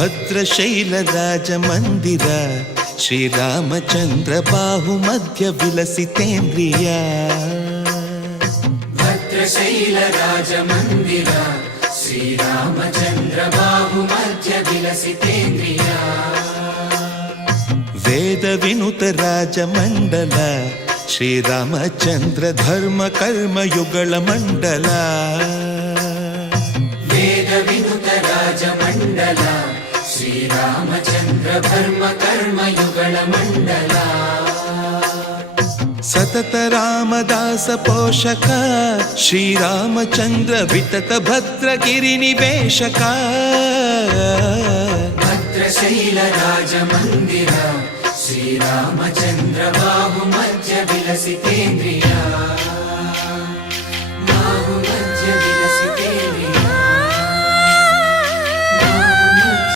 ಭದ್ರಶೈಲರಾಜಮಂದಿರ ಶ್ರೀರಾಮಚಂದ್ರ ಬಾಹು ಮಧ್ಯ ವಿಲಸಿತೇಂದ್ರಿಯ. ಭದ್ರಶೈಲರಾಜಮಂದಿರ ಶ್ರೀರಾಮಚಂದ್ರ ಬಾಹು ಮಧ್ಯ ವಿಲಸಿತೇಂದ್ರಿಯ. ವೇದ ವಿನುತ ರಾಜಮಂಡಲ ಶ್ರೀರಾಮಚಂದ್ರ ಧರ್ಮ ಕರ್ಮಯುಗಳ ಮಂಡಲ. ವೇದ ವಿನುತ ರಾಜಮಂಡಲ ಶ್ರೀರಾಮಚಂದ್ರ ಧರ್ಮ ಕರ್ಮಯುಗಳ ಮಂಡಲ. ಸತತ ರಾಮದಾಸ ಪೋಷಕ ಶ್ರೀರಾಮಚಂದ್ರ ವಿತತ ಭದ್ರಗಿರಿ ನಿವೇಶಕ. ಭದ್ರಶೈಲ ರಾಜಮಂದಿರ ಶ್ರೀರಾಮಚಂದ್ರ ಬಾಹು ಮಧ್ಯ ವಿಲಸಿತೇಂದ್ರಿಯ.